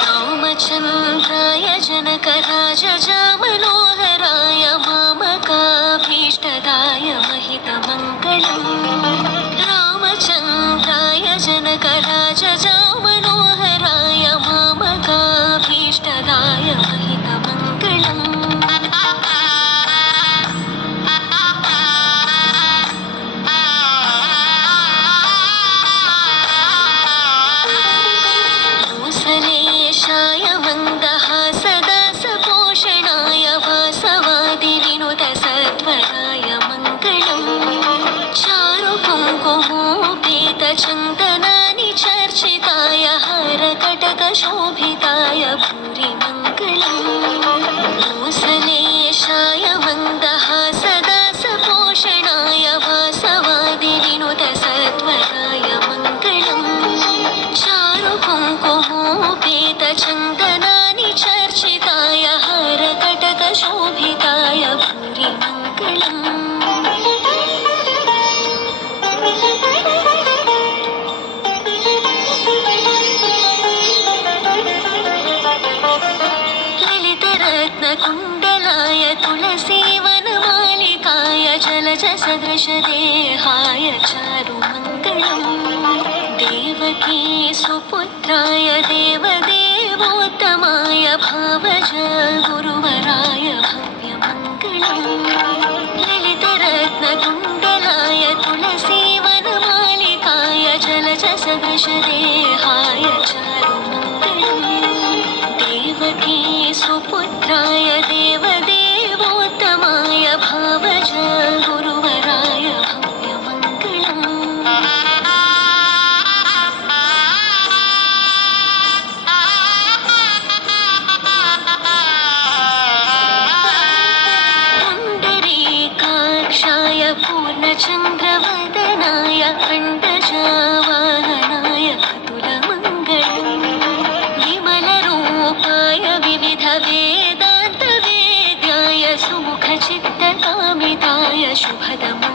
रामचन्द्राय जनकराजमनोहराय मामकाभीष्टदाय महितमङ्गलम्। रामचन्द्राय जनकराजमनोहराय मामकाभीष्टदाय महितमङ्गलम्। मूसलेशाय मन्दहासदासपोषणाय वासवादिविनुतसत्वराय मङ्गलम्। चारुकुङ्कुमोपेतचन्दनानि चर्चिताय हारकटकशोभिताय भूरि मङ्गलम्। मूसलेशाय मन्दहासदासपोषणाय वासवादिविनुतसत्वराय मङ्गलम्। चारुकुङ्कुमोपेतचन्दनानि चर्चिताय हारकटकशोभिताय भूरि मङ्गलम्। ललितरत्नकुण्डलाय तुलसीवनमालिकाय जलजसदृशदेहाय चारुमङ्गलम्। देवकी सुपुत्राय देवदेवोत्तमाय भावज गुरुवराय भव्यमङ्गलम्। ललितरत्नकुण्डलाय तुलसीवनमालिकाय जलजसदृशदेहाय चारुमङ्गलम्। देवकी सुपुत्राय देवदेवोत्तमाय भावज गुरुवराय भव्यमङ्गलम्। पुण्डरीकाक्षाय पूर्णचन्द्रवदनाय अण्डजावाहनाय अतुलमङ्गलम्। विमलरूपाय विविधवेदान्तवेद्याय सुमुखचित्तकामिताय शुभदम्।